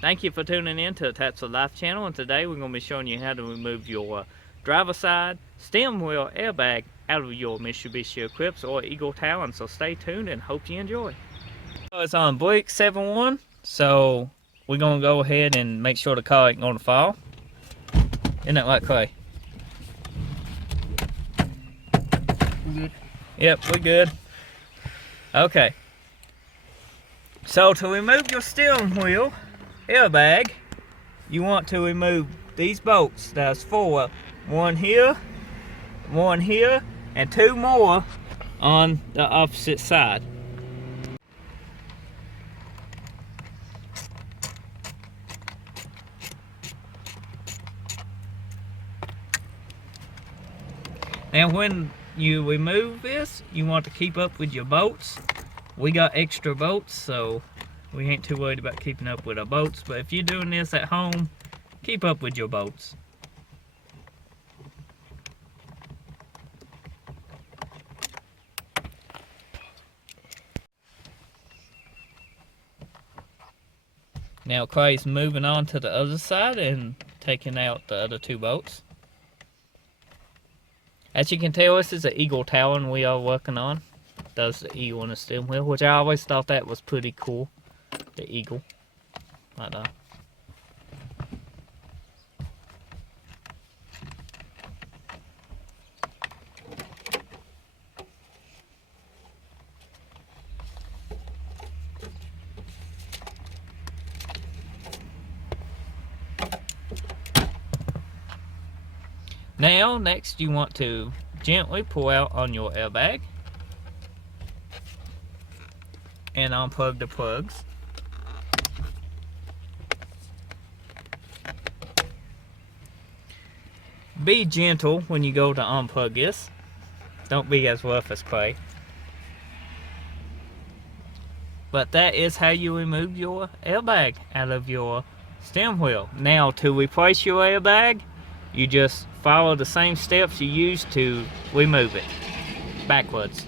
Thank you for tuning in to the TattsForLife channel, and today we're going to be showing you how to remove your driver's side steering wheel airbag out of your Mitsubishi Eclipse or Eagle Talon. So stay tuned and hope you enjoy. So it's on Bleak 7-1, so we're going to go ahead and make sure the car ain't going to fall. Isn't that right, Clay? Good. Yep, we're good. Okay. So to remove your steering wheel airbag, you want to remove these bolts. There's 4. One here, and 2 more on the opposite side. Now when you remove this, you want to keep up with your bolts. We got extra bolts, so we ain't too worried about keeping up with our bolts. But if you're doing this at home, keep up with your bolts. Now Clay's moving on to the other side and taking out the other 2 bolts. As you can tell, this is an Eagle Talon we are working on. Does the eagle on the steering wheel, which I always thought that was pretty cool. The eagle. Like that. Now, next you want to gently pull out on your airbag and unplug the plugs. Be gentle when you go to unplug this. Don't be as rough as Clay. But that is how you remove your airbag out of your steering wheel. Now to replace your airbag, you just follow the same steps you used to remove it, backwards.